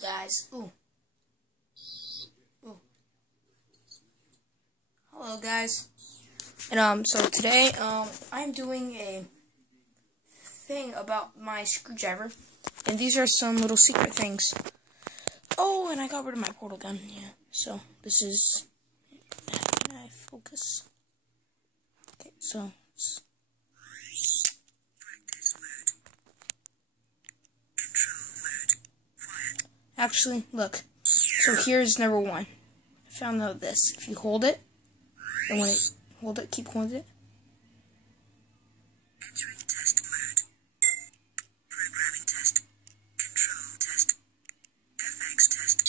Guys, hello guys, and so today, I'm doing a thing about my screwdriver, and these are some little secret things. Oh, and I got rid of my portal gun, yeah, so this is, can I focus? Okay, so, actually, look, so here's number one. I found out this, if you hold it, and when it, hold it, keep holding it. Entering test mode. Programming test. Control test. FX test.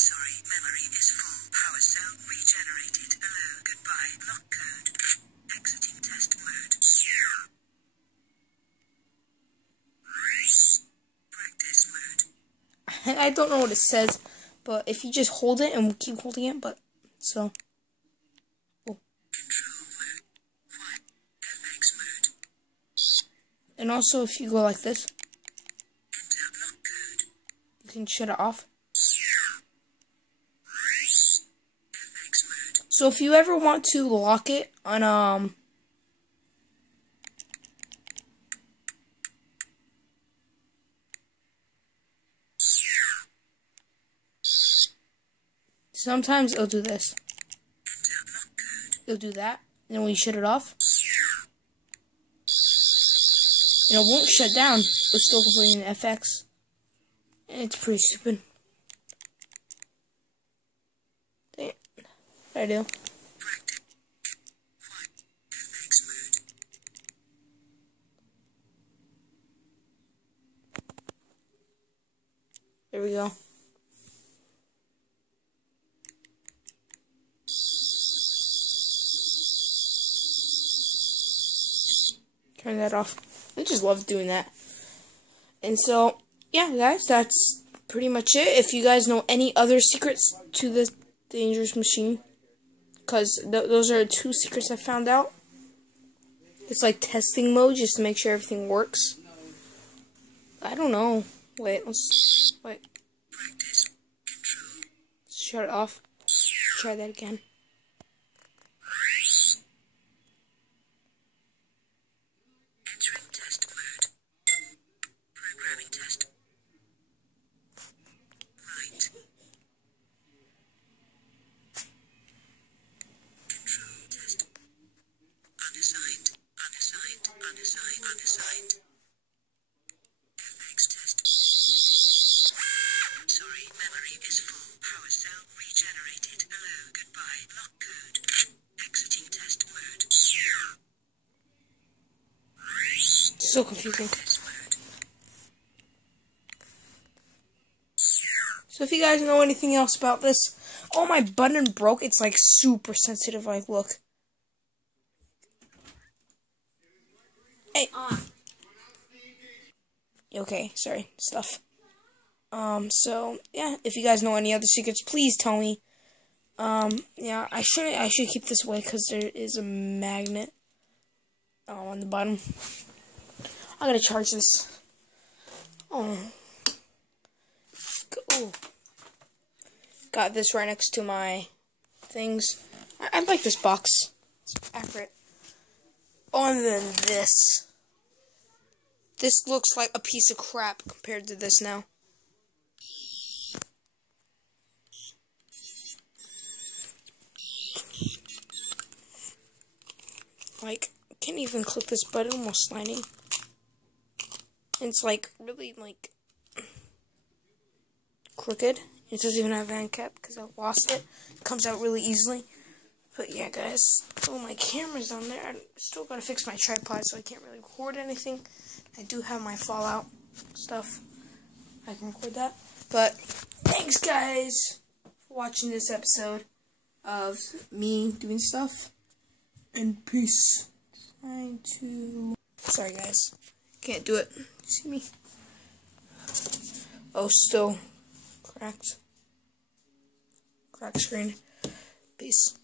Sorry, memory is full. Power cell regenerated. Hello, goodbye. Lock code. Exiting test mode. Practice mode. I don't know what it says, but if you just hold it and we'll keep holding it, but, so. Control mode. Quiet. FX mode. And also, if you go like this, Enter lock code. you can shut it off. FX mode. So if you ever want to lock it on, sometimes it'll do this. Enter lock code. It'll do that. And then when you shut it off, and it won't shut down. It's still completing the FX. And it's pretty stupid. Dang it. What I do? Practice. Quiet. FX mode. There we go. Turn that off. I just love doing that. And so, yeah, guys, that's pretty much it. If you guys know any other secrets to this dangerous machine, because those are 2 secrets I found out. It's like testing mode, just to make sure everything works. I don't know. Wait. Practice. Control. Shut it off. Try that again. Entering test mode. Programming test. Right. Control test. Unassigned. Unassigned. FX test. Sorry, memory is full. Power cell regenerated. Hello, goodbye. Lock code. Exiting test mode. So confusing. Test mode. So if you guys know anything else about this, oh, my button broke. It's like super sensitive. Like, look. Hey. Okay, sorry, stuff. So yeah, if you guys know any other secrets, please tell me. Yeah, I should keep this away because there is a magnet on the bottom. I gotta charge this. Oh. Got this right next to my things. I like this box. It's accurate. Oh, and then this. This looks like a piece of crap compared to this now. Like, I can't even click this button while sliding. It's like really like crooked. It doesn't even have a hand cap because I lost it. It comes out really easily. But yeah, guys. Oh, my camera's on there. I still gotta fix my tripod, so I can't really record anything. I do have my Fallout stuff. I can record that. But thanks, guys, for watching this episode of me doing stuff. And peace. Sorry, guys. Can't do it. You see me? Oh, still cracked. Cracked screen. Peace.